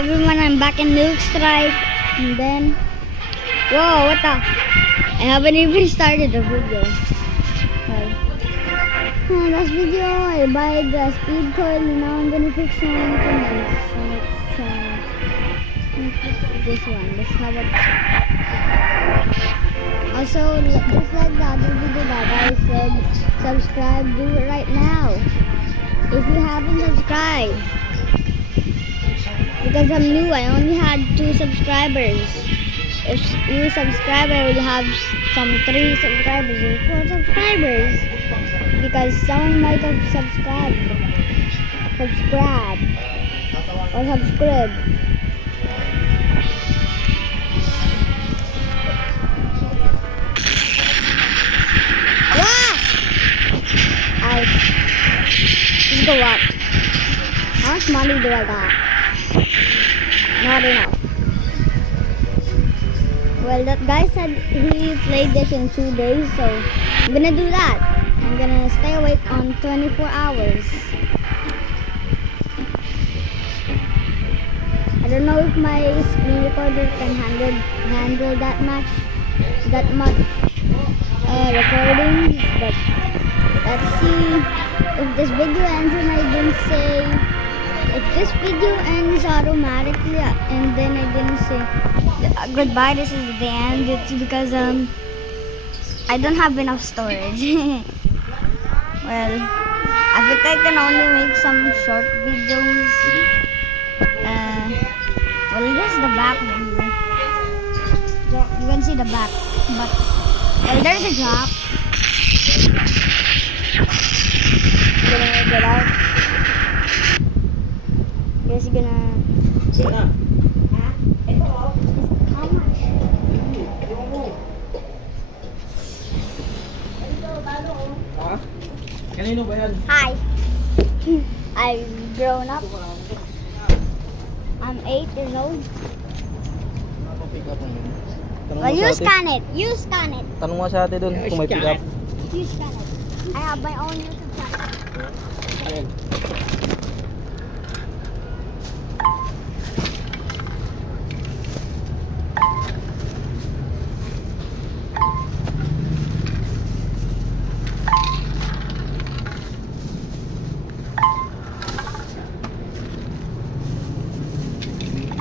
everyone, I'm back in Nuke Strike. And then, whoa, what the? I haven't even started the video. Last video, I buy the speed coil and now I'm gonna pick something else. So let's pick this one. Let's have it. Also, just like the other video that I said, subscribe, do it right now. If you haven't subscribed. Because I'm new, I only had 2 subscribers. If you subscribe, I will have some 3 subscribers or 4 subscribers. Because someone might have subscribed. Or subscribe. Ah! Ouch. Let's go up. How much money do I got? Not enough. Well, that guy said he played this in 2 days, so I'm gonna do that. I'm gonna stay awake on 24 hours. I don't know if my screen recorder can handle that much recording, but let's see if this video ends and I didn't say. If this video ends automatically and then I didn't say goodbye, this is the end. It's because I don't have enough storage. Well, I think I can only make some short videos. Well, this is the back view. You can see the back, but well, there's a drop. I'm gonna get out. Guys, gonna. How much? Ha? Kanino ba yan? Hi. I've grown up. I'm 8 years old. Well, you scan it. You scan it. Tanong nga sa ate doon kung may pick up. You scan it. I have my own YouTube channel. Ayan.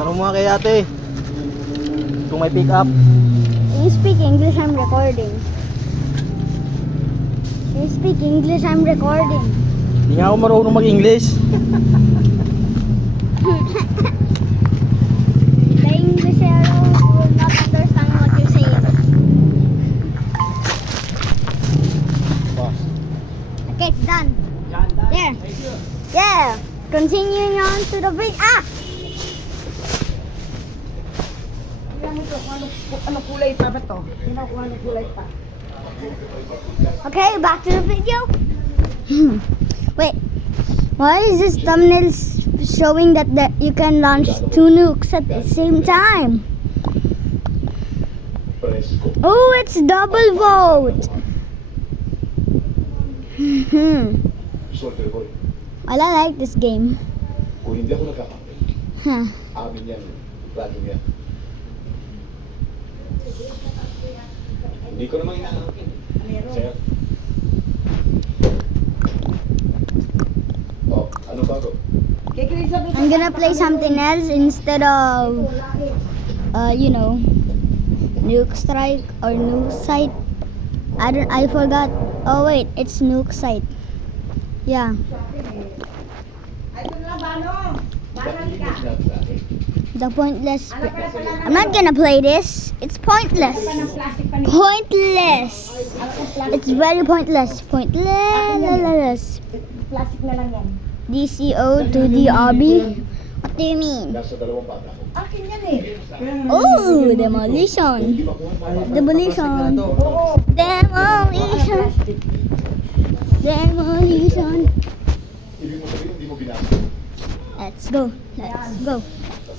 Tanong mo nga kay ate kung may pick up. You speak English, I'm recording. You speak English, I'm recording. Hindi nga ako marunong mag-English. The Englishero will not understand what you're saying. Okay, it's done. There. Yeah. Continuing on to the video. Ah! Ano kulay pa ba to? Hindi ko ano kulay pa. Okay, back to the video. Wait, why is this thumbnail showing that you can launch 2 nukes at the same time? Oh, it's double vote. Well, I like this game. Kung hindi ako nagkakamali, Huh. amin yan, lagi yan. Hindi ko naman inaangkin. Sir? Oh, ano bago? I'm gonna play something else instead of, you know, Nuke Strike or Nuke Site. I forgot. Oh wait, it's Nuke Site. Yeah. The pointless. I'm not gonna play this. It's pointless. Pointless. It's very pointless. Pointless. Plastic na lang yan. DCO to DRB. What do you mean? Nasa dalawang bata ko. Akin yan eh. Oh, demolition. Demolition. Demolition. Demolition. Ibig mo sabihin, hindi mo binasa. Let's go. Let's go.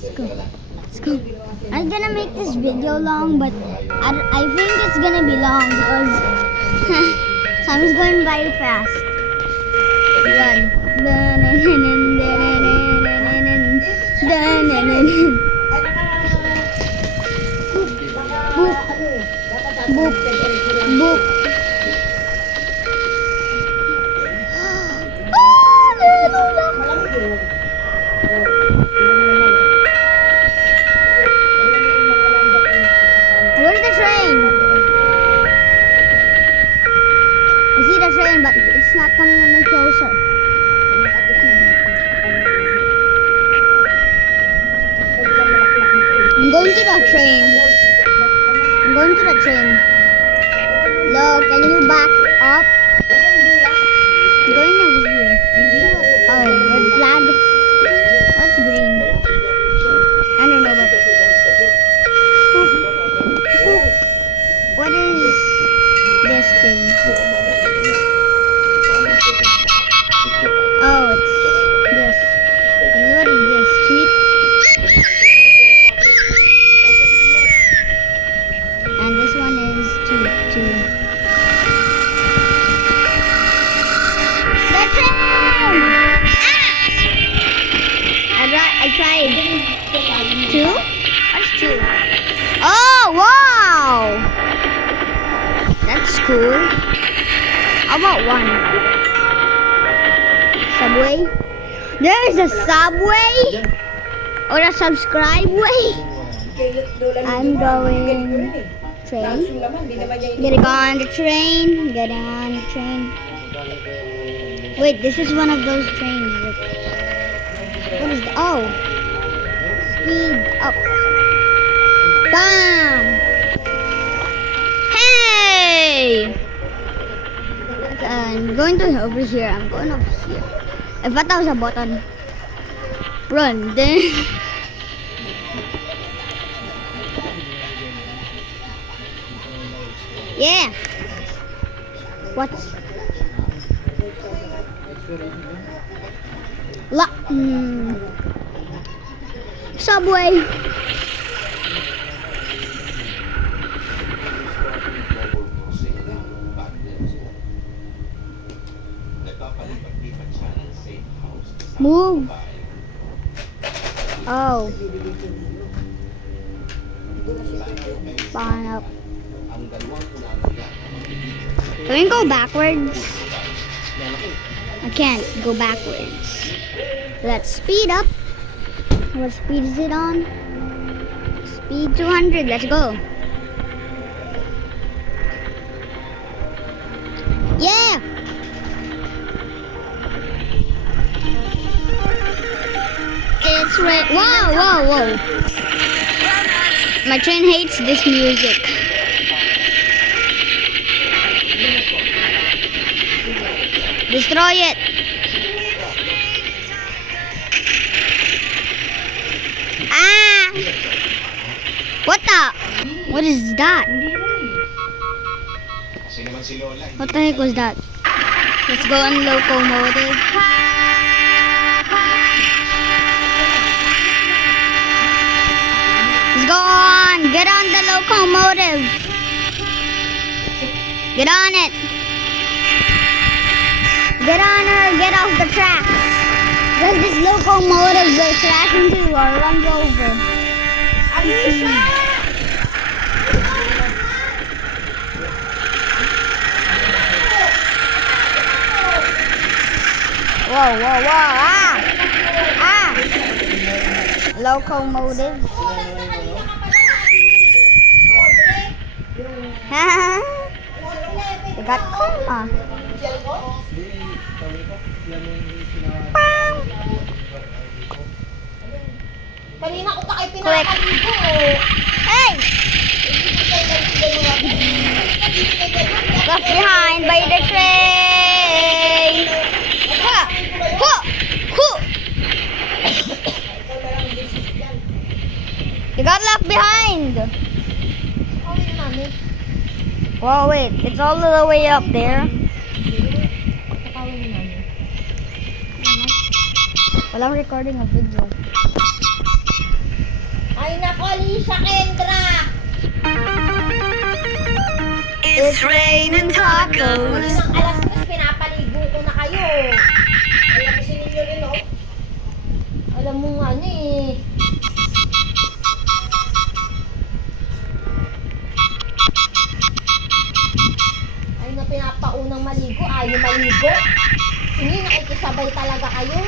Let's go. Let's go. I'm gonna make this video long, but I think it's gonna be long because time is going very fast. Run. Boop. Boop. Where's the train? I see the train, but it's not coming any closer. I'm going to the train. I'm going to the train. Hello, can you back up? I'm going over here. Oh, red flag. What's green? I don't know, but Boop. Boop. What is this thing? Oh, it's this. And what is this? Sweet. And this one is two. The train! I tried. Two? What's two? Oh, wow! That's cool. How about one? Subway? There's a subway? Or a subscribe way? I'm going train. Getting on the train. Getting on the train. Wait, this is one of those trains. What is oh. Speed up. Bam! Hey! I'm going to over here. I'm going over here. I thought that was a button. Run. Then. Yeah. What? Subway. Move. Oh. Fine up. Can we go backwards? I can't go backwards. Let's speed up. What speed is it on? Speed 200. Let's go. Yeah. It's right. Whoa, whoa, whoa. My train hates this music. Destroy it. Ah! What the? What is that? What the heck was that? Let's go on locomotive. Let's go on. Get on the locomotive. Get on it. Get on or get off the tracks. Because this locomotive will crash into you or run you over. Alicia! Whoa, whoa, whoa. Ah! Locomotive. You got coma. Kanina ko pa kayo pinapaligo eh. Hey! Left behind by the train. Ha! Ho! Ho! You got left behind. Wow, wait. It's all the way up there. Well, I'm recording a video. Ay nako, Alicia Kendra! It's raining tacos. Ng alas 3, pinapaligo ko na kayo. Ay, labasin ninyo rin, oh. Alam mo nga eh. Sabay talaga kayo.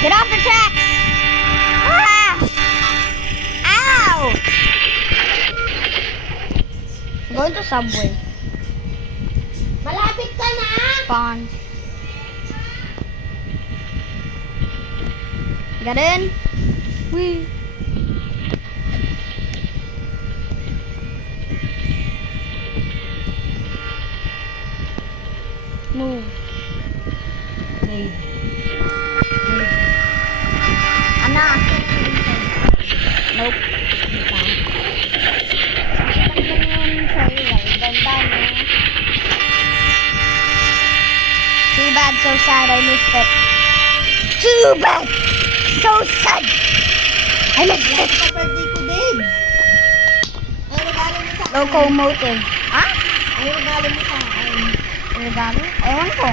Get off the tracks! Ah! Ow! Going to Subway. Malapit ka na! Pawn. Got in? Wee. Move. Ana. Nope. Too bad, so sad, I missed it. Too bad! So sad! I missed it! Sa birthday ko din. Ano regalo mo sa akin? Locomotive. Ha? Ano regalo mo sa akin? Regalo? Ewan ko.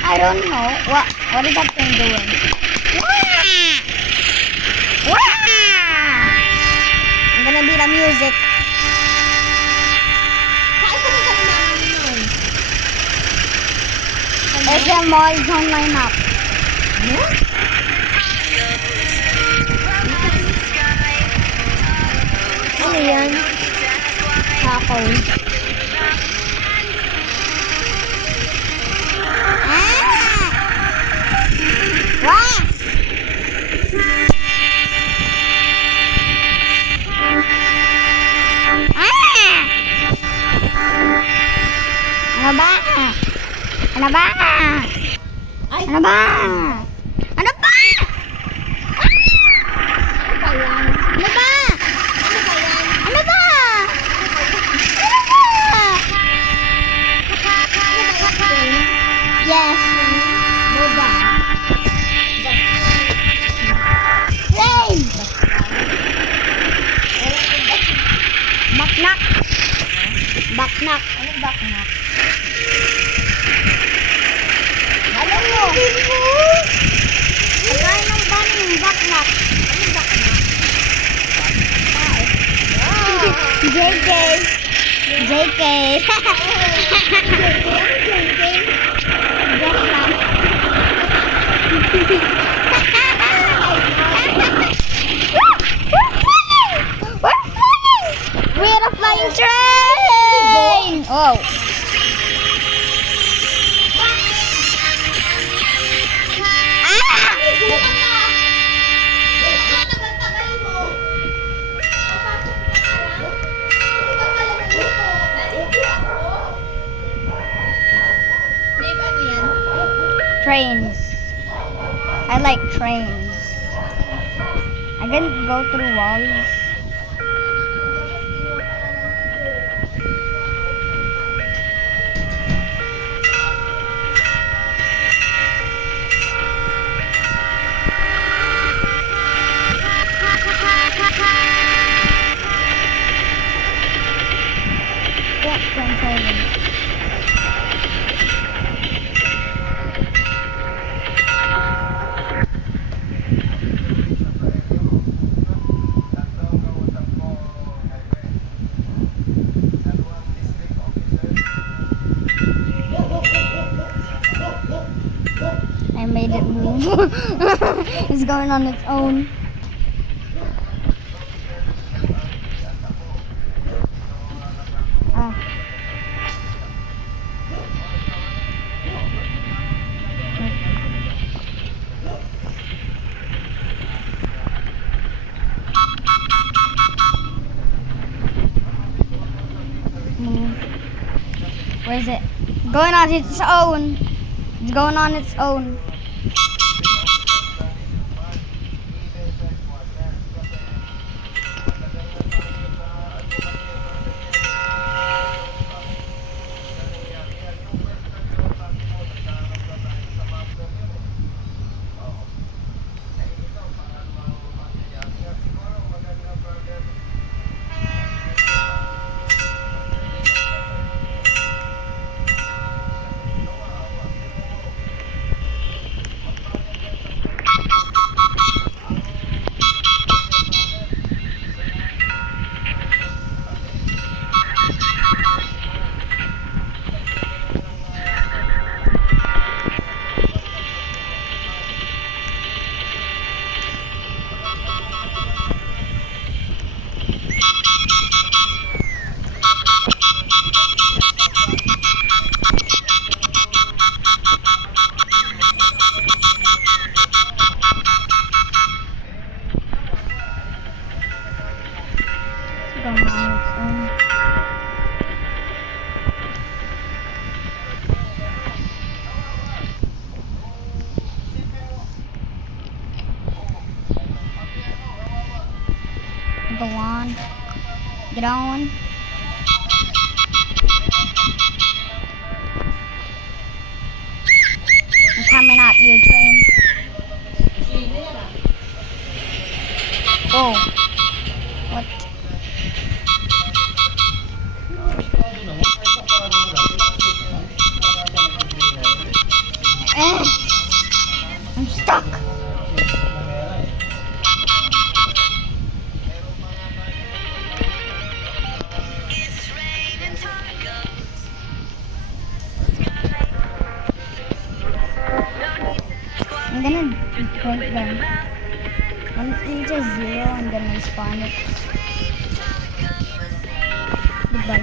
I don't know. What is that thing doing? Wah! Wah! I'm gonna be the music. Saan ka na sa namin nun? SM Malls online app. Ano yan? Tacos. Ah! Wah! Ah! Ano ba? Ano ba? Ay, Ano ba? Ano ba? ano ba yan? Ano ba? Ano ba yan? Ano ba? Ano ba? Yes. Boba. Rain. Baknak. Baknak. Anong baknak? Alam mo. Pagkain ng baning baknak. Anong baknak? JK. JK. We're flying! We're a flying train! Oh. Ah! Trains. I like trains. I can go through walls. Yeah, control them. I made it move. It's going on its own. Ah. Move. Where is it? Going on its own. It's going on its own. Going on its own. Go on. Get on. I'm coming at you, train. Oh. What? I'm stuck. I'm gonna break them. One reach a 0 and then respawn it. Goodbye.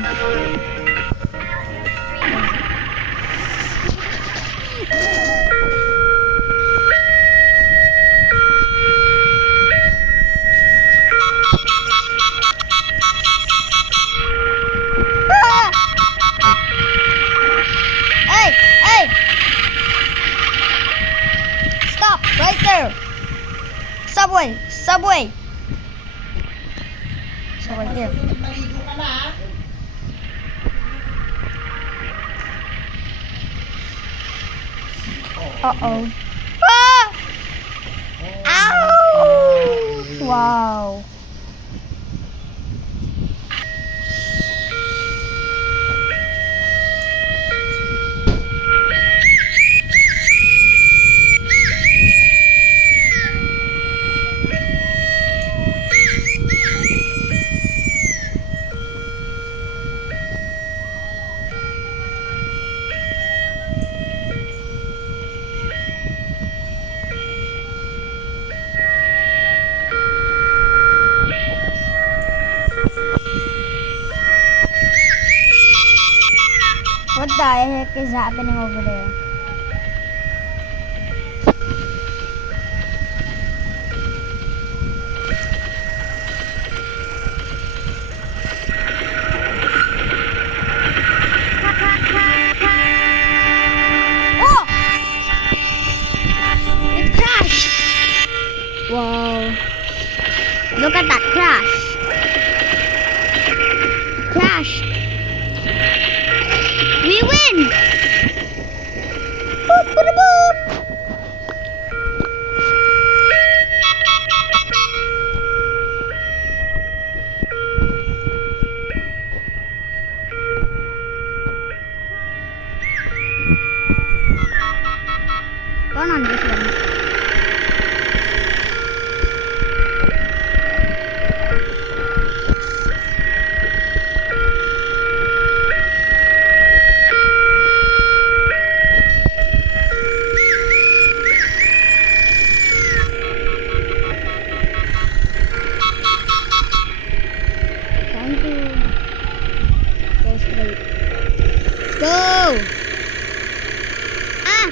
Hey! Hey! Stop! Right there! Subway! Subway! So right here. Maligo ka na, ha? Uh-oh. Ah! Ow! Wow. What the heck is happening over there? Oh! It crashed! Wow. Look at that crash. It crashed. We win! Boop, boop, boop. Turn on this one. Time to go straight. Let's go! Ah!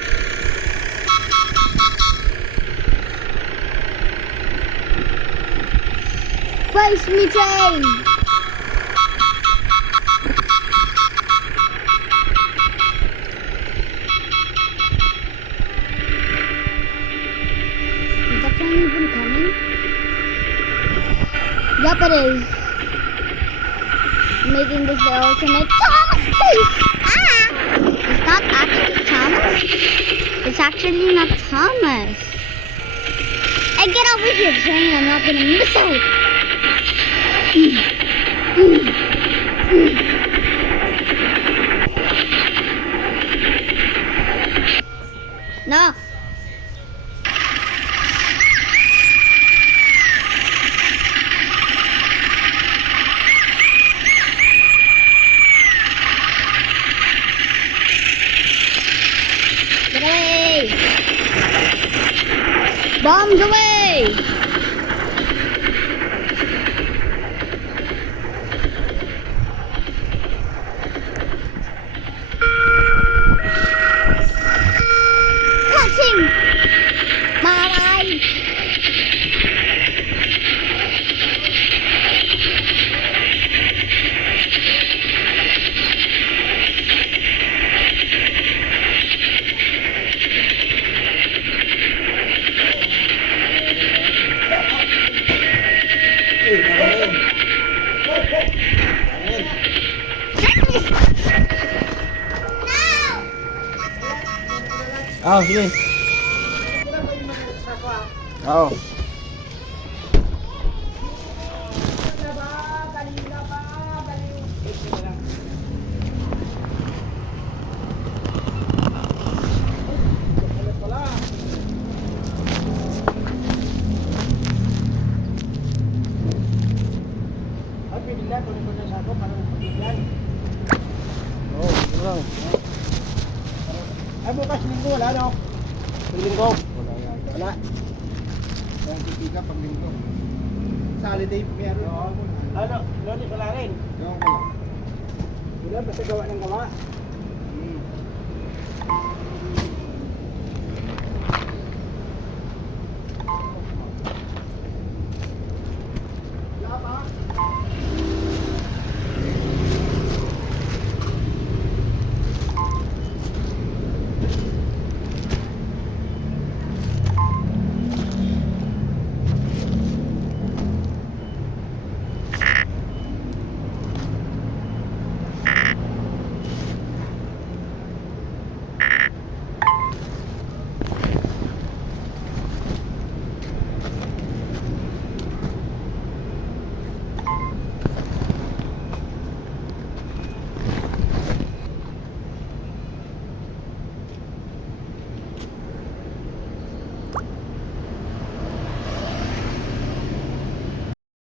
Face me, train! Is that train even coming? Yup, it is. Making this the ultimate Thomas case. Ah! It's not actually Thomas. It's actually not Thomas. Hey, get over here, train. I'm not gonna miss out. No. Get away! Bombs away! Catching! My ride! Eh, nakain. Ayan. Ah, sige. Oo. Oo, ito lang. Ay, bukas linggo, wala no? Linggo. Wala. Kaya pipika pag linggo. Sa holiday, meron. Ano? Lonis, wala rin. Ewan ko lang. Wala, basta gawa ng gawa. Wala pa.